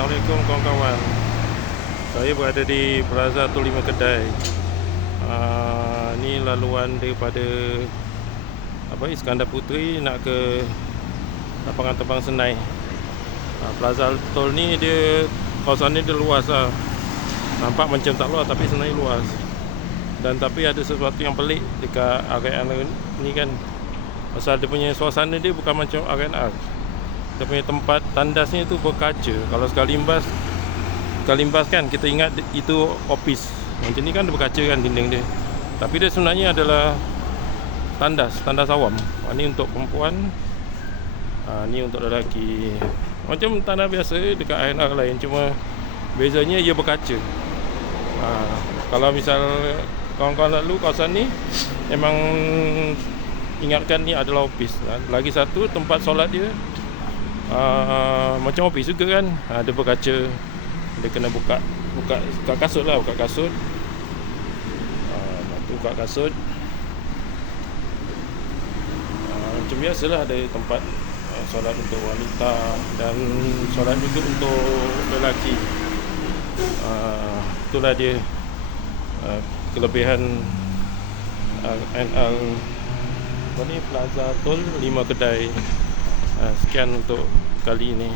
Assalamualaikum kawan-kawan. Saya berada di Plaza Tol 5 Kedai. Ni laluan daripada Iskandar Puteri nak ke lapangan terbang Senai. Plaza Tol ni kawasan ni dia luas lah. Nampak macam tak luas tapi sebenarnya luas. Dan tapi ada sesuatu yang pelik dekat area ni kan. Pasal dia punya suasana dia bukan macam R&R. Dia punya tempat tandasnya tu berkaca. Kalau sekali limbas kan kita ingat itu office. Macam ni kan dia berkaca kan dinding dia. Tapi dia sebenarnya adalah tandas awam. Ni untuk perempuan, ni untuk lelaki. Macam tandas biasa dekat R&R lain, cuma bezanya ia berkaca. Kalau misal kawan-kawan lalu kawasan ni memang ingatkan ni adalah office. Lagi satu tempat solat dia macam office juga kan. Dia berkaca. Dia kena buka kasut lah, buka kasut. Buka kasut. Macam biasalah ada tempat solat untuk wanita dan solat juga untuk lelaki. Itulah dia kelebihan RNR Plaza Tol 5 Kedai. Sekian untuk kali ini.